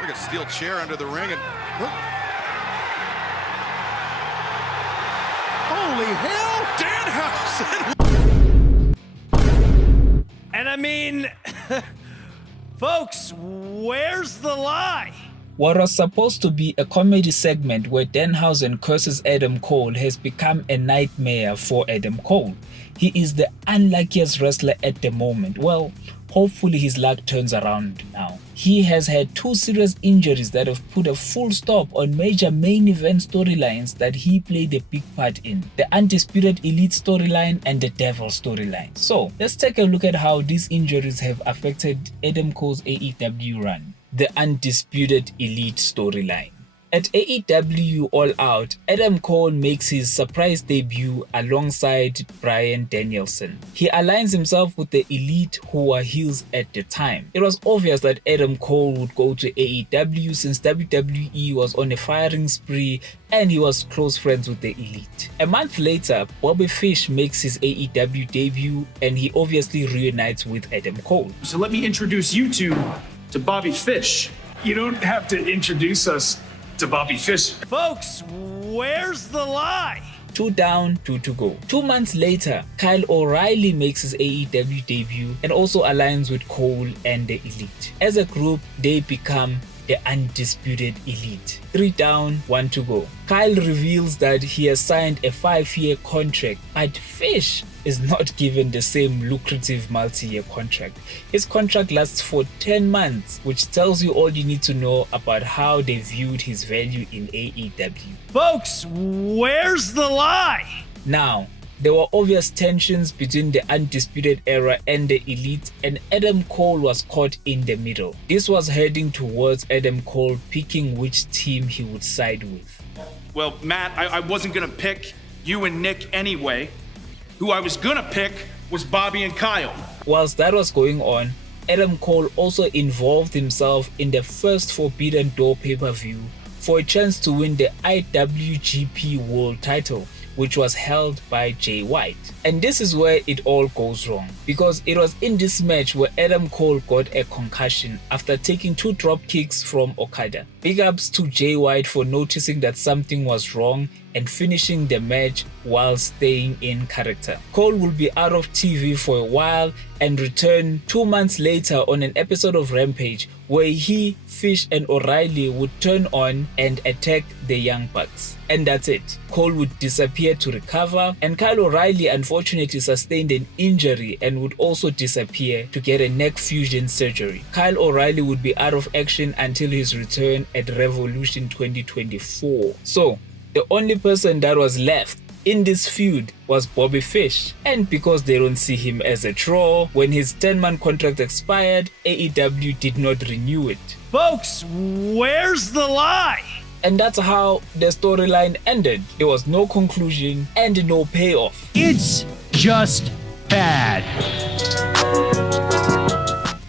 Look at steel chair under the ring and holy hell, Danhausen! And I mean, folks, where's the lie? What was supposed to be a comedy segment where Danhausen curses Adam Cole has become a nightmare for Adam Cole. He is the unluckiest wrestler at the moment. Well, hopefully his luck turns around now. He has had 2 serious injuries that have put a full stop on major main event storylines that he played a big part in. The Undisputed Elite storyline and the Devil storyline. So, let's take a look at how these injuries have affected Adam Cole's AEW run. The Undisputed Elite storyline. At AEW All Out, Adam Cole makes his surprise debut alongside Bryan Danielson. He aligns himself with the Elite, who were heels at the time. It was obvious that Adam Cole would go to AEW since WWE was on a firing spree and he was close friends with the Elite. A month later, Bobby Fish makes his AEW debut and he obviously reunites with Adam Cole. So let me introduce you to Bobby Fish. You don't have to introduce us to Bobby Fish. Folks, where's the lie? 2 down, 2 to go. 2 months later, Kyle O'Reilly makes his AEW debut and also aligns with Cole and the Elite. As a group, they become the Undisputed Elite. 3 down, 1 to go. Kyle reveals that he has signed a 5-year contract, but Fish is not given the same lucrative multi-year contract. His contract lasts for 10 months, which tells you all you need to know about how they viewed his value in AEW. Folks, where's the lie? Now, there were obvious tensions between the Undisputed Era and the Elite, and Adam Cole was caught in the middle. This was heading towards Adam Cole picking which team he would side with. Well, Matt, I wasn't gonna pick you and Nick anyway. Who I was gonna pick was Bobby and Kyle. Whilst that was going on, Adam Cole also involved himself in the first Forbidden Door pay-per-view for a chance to win the IWGP World title, which was held by Jay White. And this is where it all goes wrong, because it was in this match where Adam Cole got a concussion after taking 2 drop kicks from Okada. Big ups to Jay White for noticing that something was wrong and finishing the match while staying in character. Cole will be out of TV for a while and return 2 months later on an episode of Rampage where he, Fish and O'Reilly would turn on and attack the Young Bucks. And that's it. Cole would disappear to recover, and Kyle O'Reilly unfortunately sustained an injury and would also disappear to get a neck fusion surgery. Kyle O'Reilly would be out of action until his return at Revolution 2024. So, the only person that was left in this feud was Bobby Fish, and because they don't see him as a draw, when his 10-month contract expired, AEW did not renew it. Folks, where's the lie? And that's how the storyline ended. There was no conclusion and no payoff. It's just bad.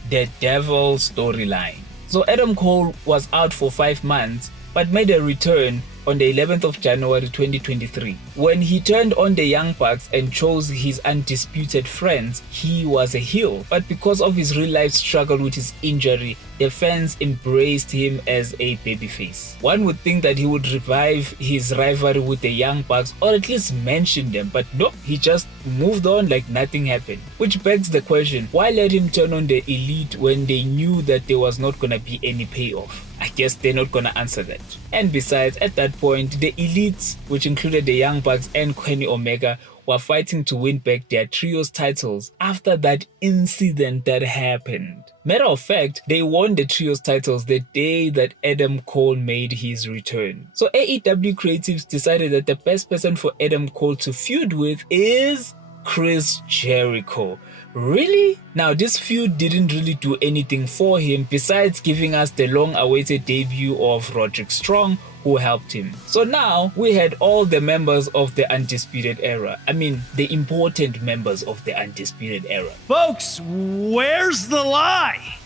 The Devil storyline. So Adam Cole was out for 5 months but made a return on the 11th of January 2023. When he turned on the Young Bucks and chose his undisputed friends, he was a heel. But because of his real-life struggle with his injury, the fans embraced him as a babyface. One would think that he would revive his rivalry with the Young Bucks or at least mention them, but nope, he just moved on like nothing happened. Which begs the question, why let him turn on the Elite when they knew that there was not gonna be any payoff? I guess they're not gonna answer that. And besides, at that point, the Elites, which included the Young Bucks and Kenny Omega, were fighting to win back their trios titles after that incident that happened. Matter of fact, they won the trios titles the day that Adam Cole made his return. So AEW creatives decided that the best person for Adam Cole to feud with is Chris Jericho. Really? Now this feud didn't really do anything for him besides giving us the long-awaited debut of Roderick Strong, who helped him. So now we had all the members of the Undisputed Era. I mean, the important members of the Undisputed Era. Folks, where's the lie?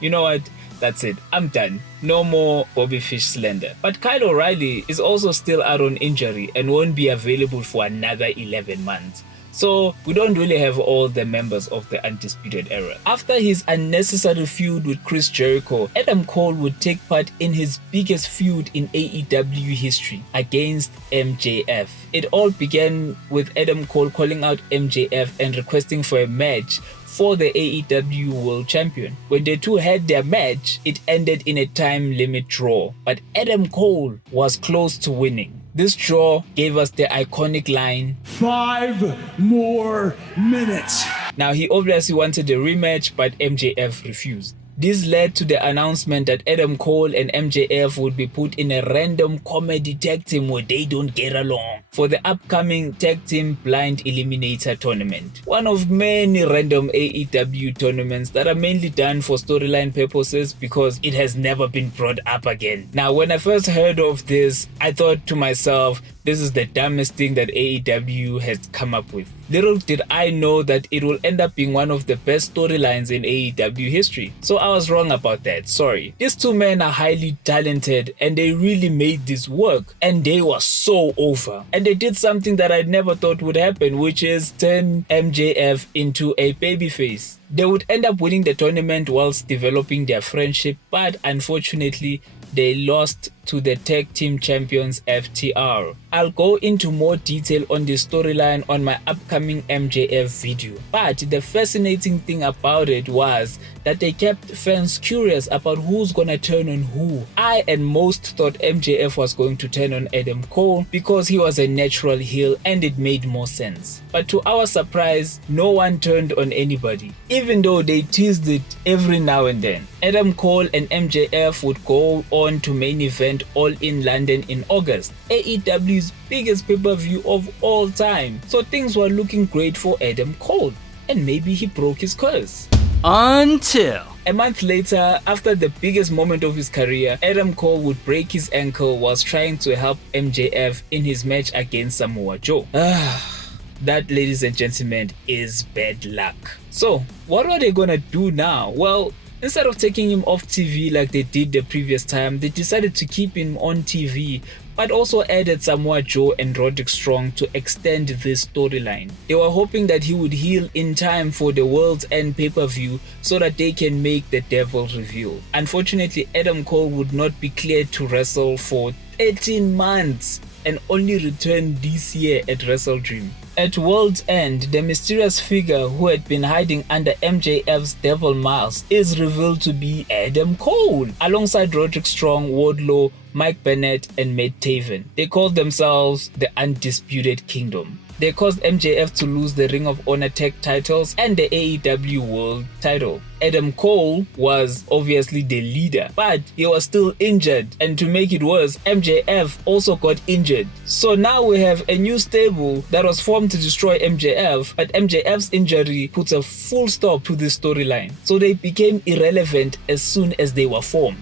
You know what? That's it. I'm done. No more Bobby Fish slander. But Kyle O'Reilly is also still out on injury and won't be available for another 11 months. So we don't really have all the members of the Undisputed Era. After his unnecessary feud with Chris Jericho, Adam Cole would take part in his biggest feud in AEW history against MJF. It all began with Adam Cole calling out MJF and requesting for a match for the AEW World Champion. When the two had their match, it ended in a time limit draw, but Adam Cole was close to winning. This draw gave us the iconic line, 5 more minutes. Now he obviously wanted a rematch, but MJF refused. This led to the announcement that Adam Cole and MJF would be put in a random comedy tag team where they don't get along for the upcoming Tag Team Blind Eliminator Tournament. One of many random AEW tournaments that are mainly done for storyline purposes because it has never been brought up again. Now, when I first heard of this, I thought to myself, this is the dumbest thing that AEW has come up with. Little did I know that it will end up being one of the best storylines in AEW history. So I was wrong about that, sorry. These two men are highly talented and they really made this work, and they were so over. And they did something that I never thought would happen, which is turn MJF into a babyface. They would end up winning the tournament whilst developing their friendship, but unfortunately they lost to the tag team champions FTR. I'll go into more detail on this storyline on my upcoming MJF video, but the fascinating thing about it was that they kept fans curious about who's gonna turn on who. I and most thought MJF was going to turn on Adam Cole because he was a natural heel and it made more sense. But to our surprise, no one turned on anybody, even though they teased it every now and then. Adam Cole and MJF would go on to main event All in London in August, AEW's biggest pay-per-view of all time. So things were looking great for Adam Cole, and maybe he broke his curse. Until a month later, after the biggest moment of his career, Adam Cole would break his ankle whilst trying to help MJF in his match against Samoa Joe. That, ladies and gentlemen, is bad luck. So what are they gonna do now? Well, instead of taking him off TV like they did the previous time, they decided to keep him on TV, but also added Samoa Joe and Roderick Strong to extend this storyline. They were hoping that he would heal in time for the World's End pay-per-view so that they can make the devil reveal. Unfortunately, Adam Cole would not be cleared to wrestle for 13 months and only returned this year at Wrestledream. At World's End, the mysterious figure who had been hiding under MJF's devil mask is revealed to be Adam Cole, alongside Roderick Strong, Wardlow, Mike Bennett, and Matt Taven. They called themselves the Undisputed Kingdom. They caused MJF to lose the Ring of Honor tag titles and the AEW World title. Adam Cole was obviously the leader, but he was still injured, and to make it worse, MJF also got injured. So now we have a new stable that was formed to destroy MJF, but MJF's injury puts a full stop to this storyline. So they became irrelevant as soon as they were formed.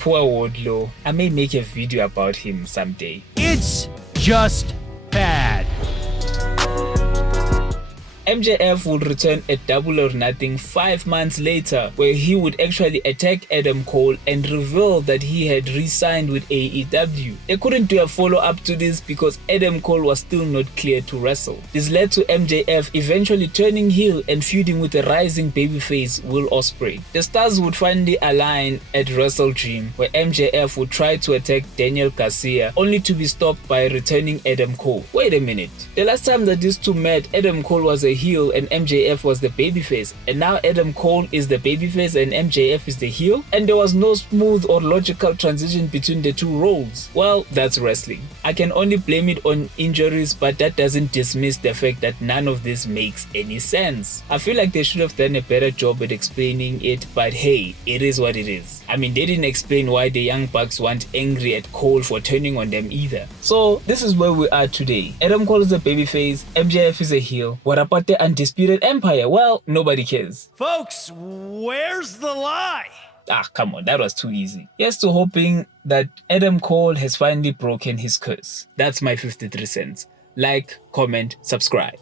Poor Wardlow. I may make a video about him someday. it's just bad. MJF would return at Double or Nothing 5 months later, where he would actually attack Adam Cole and reveal that he had re-signed with AEW. They couldn't do a follow-up to this because Adam Cole was still not cleared to wrestle. This led to MJF eventually turning heel and feuding with the rising babyface Will Ospreay. The stars would finally align at Wrestledream, where MJF would try to attack Daniel Garcia, only to be stopped by returning Adam Cole. Wait a minute, the last time that these two met, Adam Cole was a heel and MJF was the babyface, and now Adam Cole is the babyface and MJF is the heel, and there was no smooth or logical transition between the two roles. Well, that's wrestling. I can only blame it on injuries, but that doesn't dismiss the fact that none of this makes any sense. I feel like they should have done a better job at explaining it, but hey, it is what it is. I mean, they didn't explain why the Young Bucks weren't angry at Cole for turning on them either. So this is where we are today. Adam Cole is a babyface, MJF is a heel. What about the Undisputed Empire? Well, nobody cares. Folks, where's the lie? Come on, that was too easy. Here's to hoping that Adam Cole has finally broken his curse. That's my 53 cents. Like, comment, subscribe.